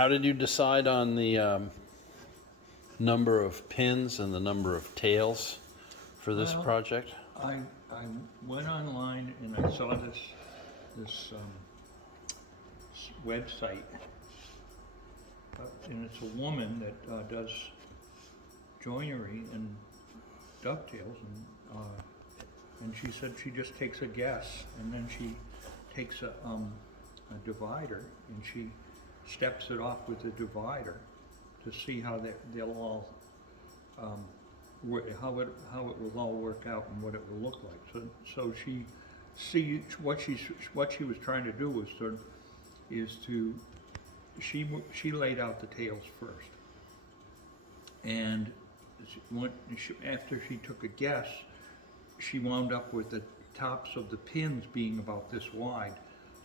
How did you decide on the number of pins and the number of tails for this Well, project? I went online and I saw this website, and it's a woman that does joinery and dovetails, and she said she just takes a guess, and then she takes a divider and she steps it off with the divider to see how they'll all how it will all work out and what it will look like. So what she was trying to do was she laid out the tails first, and after she took a guess, she wound up with the tops of the pins being about this wide.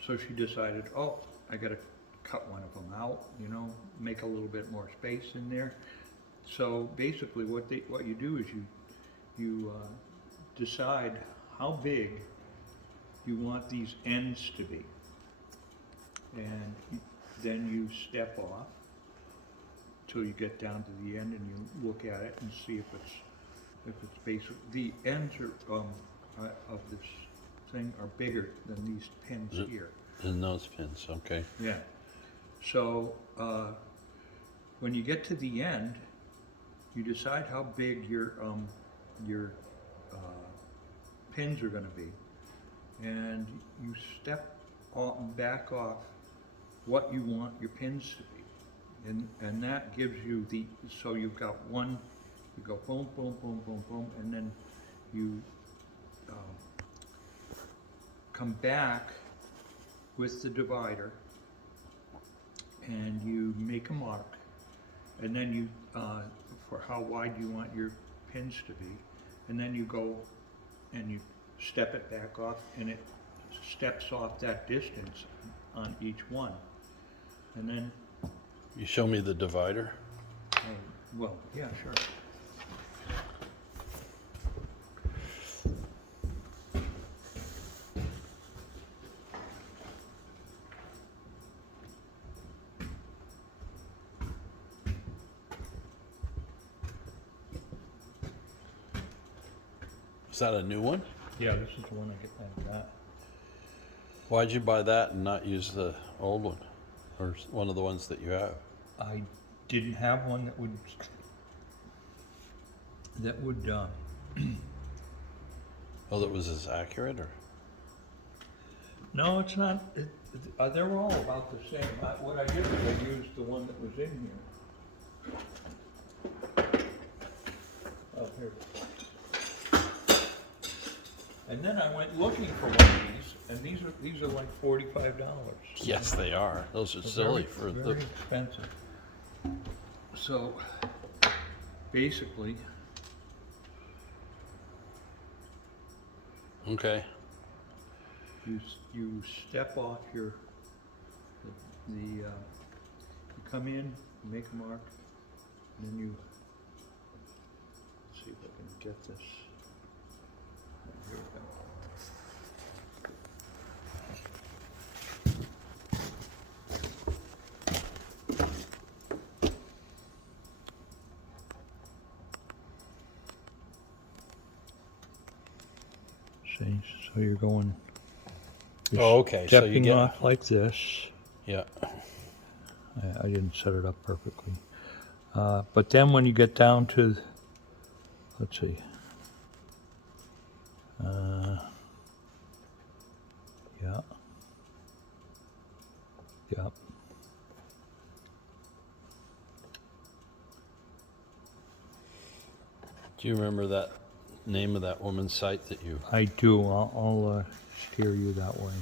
So she decided, oh, I got to cut one of them out, make a little bit more space in there. So basically what you do is you decide how big you want these ends to be, and then you step off till you get down to the end, and you look at it and see if it's basic. The ends of this thing are bigger than these pins here. Than those pins, okay. Yeah. So when you get to the end, you decide how big your pins are going to be, and you step back off what you want your pins to be, and that gives you so you've got one, you go boom, boom, boom, boom, boom, and then you come back with the divider and you make a mark, and then you for how wide you want your pins to be, and then you go and you step it back off, and it steps off that distance on each one, and then You show me the divider? well, yeah, sure. Is that a new one? Yeah, this is the one I get like that. Why'd you buy that and not use the old one? Or one of the ones that you have? I didn't have one that would Oh, that was as accurate, or? no, it's not. They were all about the same. What I did was I used the one that was in here. Oh, here. And then I went looking for one of these, and these are like $45. Yes, they are. Those are silly for very the. expensive. So basically, Okay. you step off you come in, you make a mark, and then you, let's see if I can get this. Here we go. See, so you're going. You're Oh, okay, so you stepping get- off like this. Yeah. I didn't set it up perfectly. But then when you get down to, let's see. Yeah. Yeah. Do you remember that name of that woman's site that you? I do. I'll steer you that way.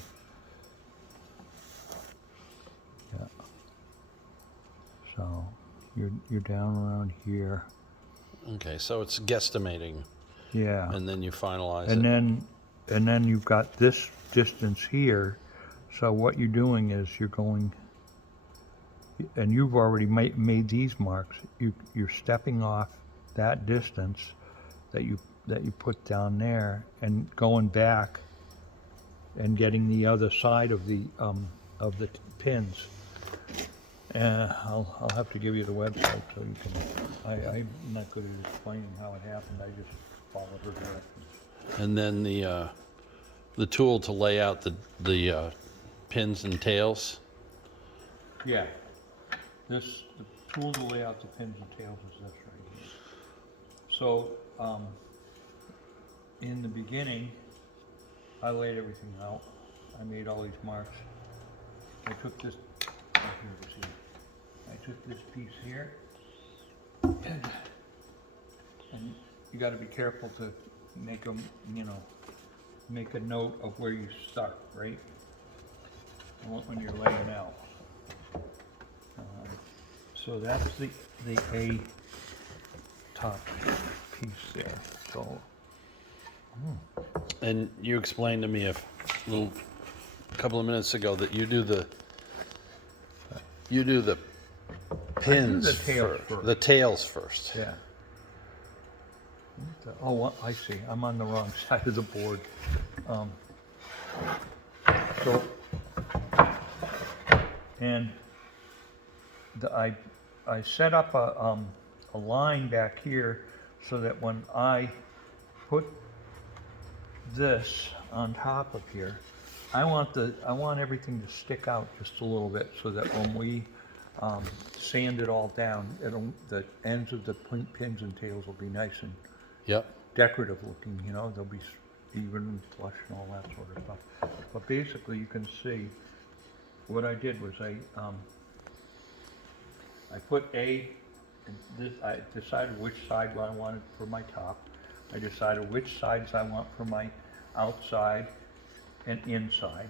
Yeah. So you're down around here. Okay, so it's guesstimating, Yeah. and then you finalize And it. then you've got this distance here. So what you're doing is you're going, and you've already made these marks. You're stepping off that distance that you put down there, and going back and getting the other side of the pins, I'll have to give you the website so you can, I'm not good at explaining how it happened, I just followed her directions. And then the tool to lay out the pins and tails. Yeah, the tool to lay out the pins and tails is this right here. So, in the beginning, I laid everything out. I made all these marks. I took this, I took this piece here, and you gotta be careful to make them, make a note of where you start, right? When you're laying out. So that's the A top piece there. So. And you explained to me a couple of minutes ago that you do the pins the tails first. The tails first. Yeah. Oh, I see. I'm on the wrong side of the board. And I set up a line back here so that when I put this on top of here, I want everything to stick out just a little bit so that when we sand it all down, the ends of the pins and tails will be nice and Yep. decorative looking, they'll be even and flush and all that sort of stuff. But basically you can see what I did was I put I decided which side I wanted for my top. I decided which sides I want for my outside and inside.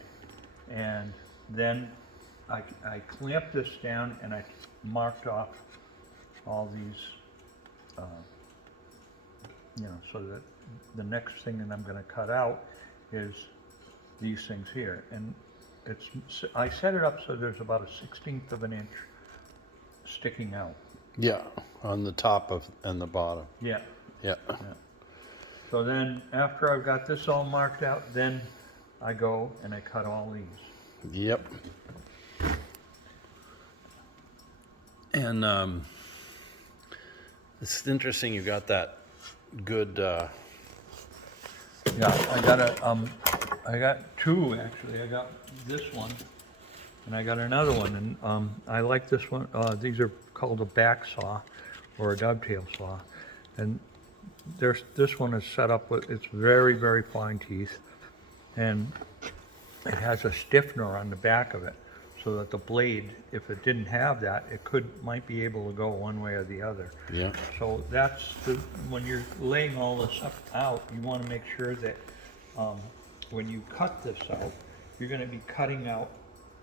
And then I clamped this down and I marked off all these, so that the next thing that I'm going to cut out is these things here. And I set it up so there's about a 1/16 of an inch sticking out. Yeah, on the top and the bottom. Yeah. Yeah. Yeah. So then after I've got this all marked out, then I go and I cut all these. Yep. And it's interesting you got that good. Yeah, I got two actually. I got this one and I got another one, and I like this one. These are called a back saw or a dovetail saw, and this one is set up with, it's very, very fine teeth, and it has a stiffener on the back of it so that the blade, if it didn't have that, might be able to go one way or the other. Yeah. So when you're laying all this stuff out, you want to make sure that when you cut this out, you're going to be cutting out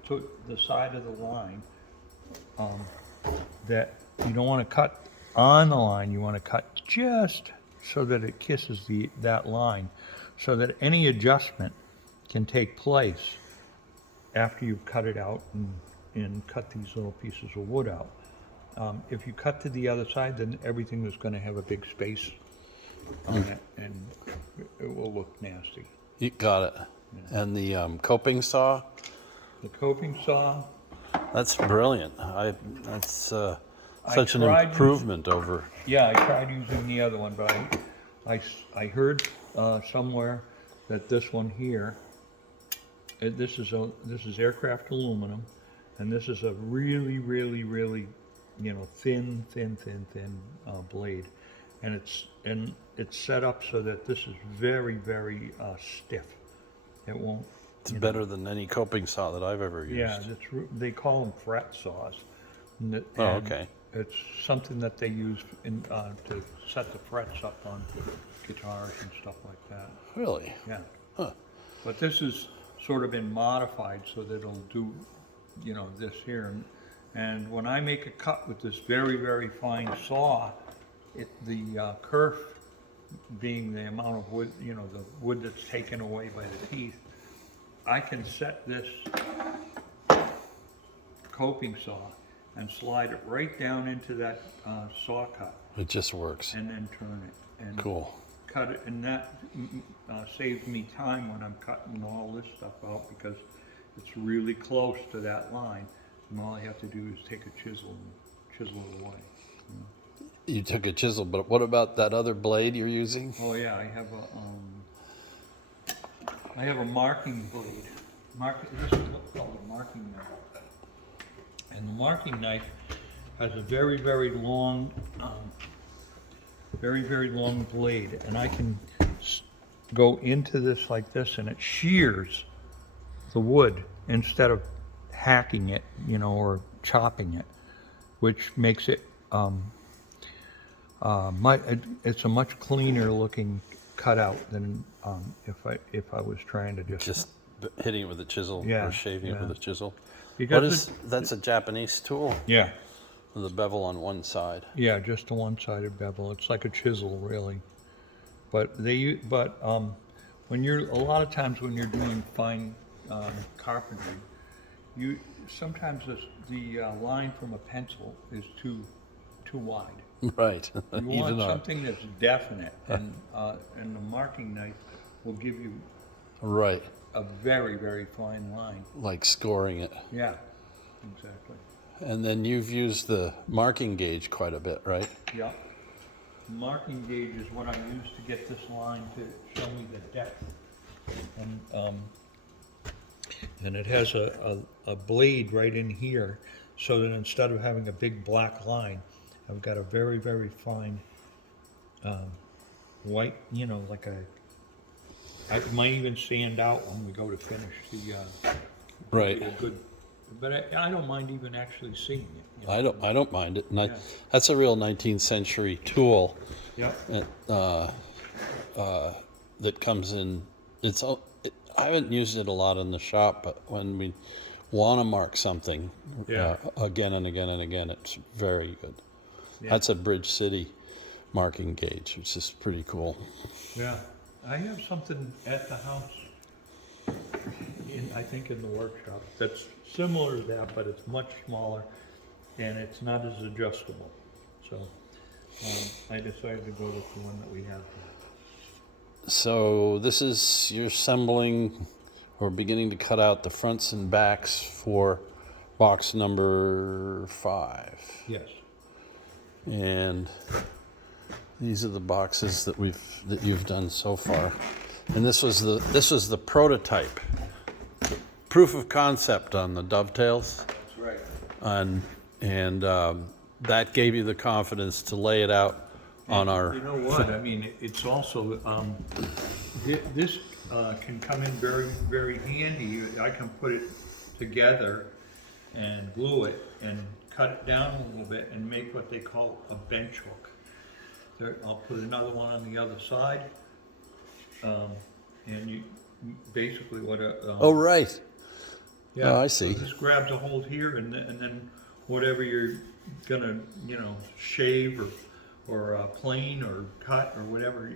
to the side of the line, that you don't want to cut on the line, you want to cut just so that it kisses that line, so that any adjustment can take place after you've cut it out and cut these little pieces of wood out. If you cut to the other side, then everything is going to have a big space on it, and it will look nasty. You got it. Yeah. And the coping saw? The coping saw. That's brilliant. That's such an improvement over. Yeah, I tried using the other one, but I heard somewhere that this one here, this is aircraft aluminum, and this is a really, really, really, thin blade, and it's set up so that this is very, very stiff. It won't. It's better than any coping saw that I've ever used. Yeah, they call them fret saws. And okay. It's something that they use to set the frets up on guitars and stuff like that. Really? Yeah. Huh. But this has sort of been modified so that it'll do, this here. And when I make a cut with this very, very fine saw, the kerf being the amount of wood, the wood that's taken away by the teeth, I can set this coping saw and slide it right down into that saw cut. It just works. And then turn it. And cool. Cut it, and that saves me time when I'm cutting all this stuff out, because it's really close to that line. And all I have to do is take a chisel and chisel it away. You took a chisel, but what about that other blade you're using? Oh yeah, I have a marking blade. This is called a marking knife. And the marking knife has a very, very long blade, and I can go into this like this, and it shears the wood instead of hacking it, or chopping it, which makes it it's a much cleaner looking cutout than if I was trying to Just hitting it with a chisel Yeah, or shaving it with a chisel. Because That's a Japanese tool yeah. with a bevel on one side. Yeah, just a one-sided bevel. It's like a chisel, really. But when you're a lot of times when you're doing fine carpentry, sometimes the line from a pencil is too wide. Right. You want something that's definite, and the marking knife will give you Right. a very, very fine line. Like scoring it. Yeah, exactly. And then you've used the marking gauge quite a bit, right? Yeah. Marking gauge is what I use to get this line to show me the depth. And it has a blade right in here, so that instead of having a big black line, I've got a very, very fine white, like it might even stand out when we go to finish the Right. a good, but I don't mind even actually seeing it. I don't mind it. And Yeah. that's a real 19th century tool Yeah. that comes in. I haven't used it a lot in the shop, but when we want to mark something Yeah. again and again and again, it's very good. Yeah. That's a Bridge City marking gauge, which is pretty cool. Yeah, I have something at the house, I think in the workshop, that's similar to that, but it's much smaller, and it's not as adjustable. So I decided to go with the one that we have. So this is, you're assembling or beginning to cut out the fronts and backs for box number 5. Yes. And these are the boxes that you've done so far. And this was the prototype, proof of concept on the dovetails. That's right. And that gave you the confidence to lay it out on our. You know what? I mean, it's also this can come in very, very handy. I can put it together and glue it and cut it down a little bit and make what they call a bench hook. I'll put another one on the other side, and you basically what a. Oh right. Yeah. Oh, I see. So this grabs a hold here, and then whatever you're gonna, shave or plane or cut or whatever,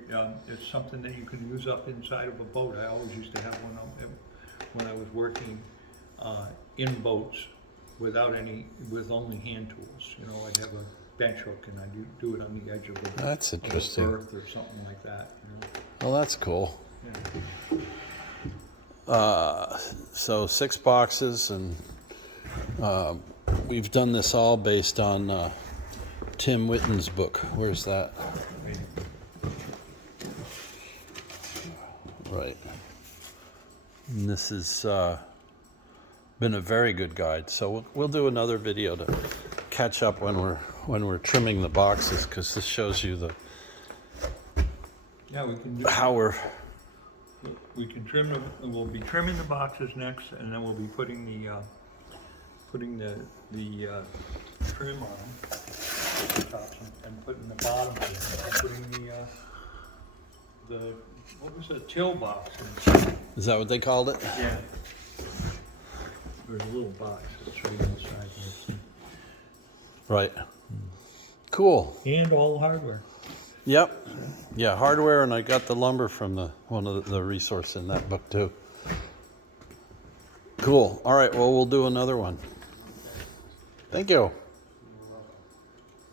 it's something that you can use up inside of a boat. I always used to have one when I was working in boats with only hand tools. I'd have a bench hook and I'd do it on the edge of a That's interesting. berth or something like that. Well, that's cool. Yeah. So 6 boxes, and we've done this all based on Tim Whitten's book. Where's that? Right. And this has been a very good guide. So we'll do another video to catch up when we're trimming the boxes, because this shows you Yeah, we can do. how we're. We can trim them. We'll be trimming the boxes next, and then we'll be putting the trim on them, the tops, and putting the bottom, and putting the what was the till box? Is that what they called it? Yeah. There's a little box that's right inside here. Right. Cool. And all the hardware. Yep. Yeah, hardware, and I got the lumber from one of the resource in that book too. Cool. All right, well, we'll do another one. Thank you.